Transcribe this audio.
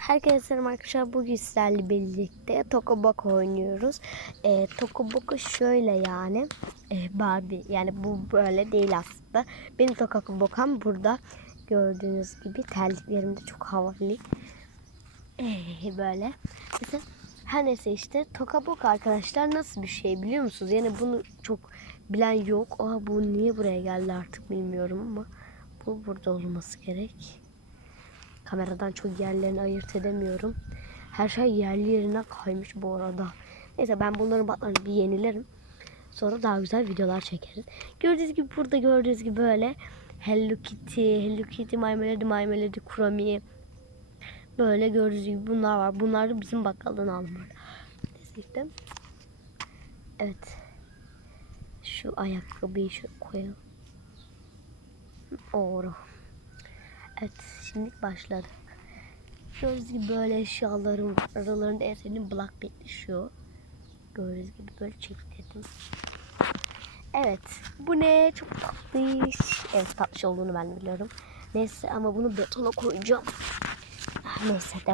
Herkese selam arkadaşlar. Bugün sizlerle birlikte Tokoboko oynuyoruz. E, Tokoboko şöyle yani. E, Barbie yani bu böyle değil aslında. Benim Tokobokam burada. Gördüğünüz gibi terliklerim de çok havalı. E, böyle. Mesela her neyse işte Tokaboko arkadaşlar nasıl bir şey biliyor musunuz? Yani bunu çok bilen yok. Aa, bu niye buraya geldi artık bilmiyorum ama bu burada olması gerek. Kameradan çok yerlerini ayırt edemiyorum. Her şey yerli yerine kaymış bu arada. Neyse ben bunların batlarını bir yenilerim. Sonra daha güzel videolar çekeriz. Gördüğünüz gibi burada gördüğünüz gibi böyle Hello Kitty, Hello Kitty, My Melody, My Melody, Kurami. Böyle gördüğünüz gibi bunlar var. Bunlar da bizim bakkaldan aldım. Neyse. Evet. Şu ayakkabıyı şu koyalım. Doğru. Evet şimdi başladık. Gördüğünüz gibi böyle eşyalarım var. Aralarında en sevdiğim Blackpink şu. Gördüğünüz gibi böyle çiftledim. Evet. Bu ne? Çok tatlış. Evet tatlış olduğunu ben biliyorum. Neyse ama bunu betona koyacağım. Ah, Neyse devam.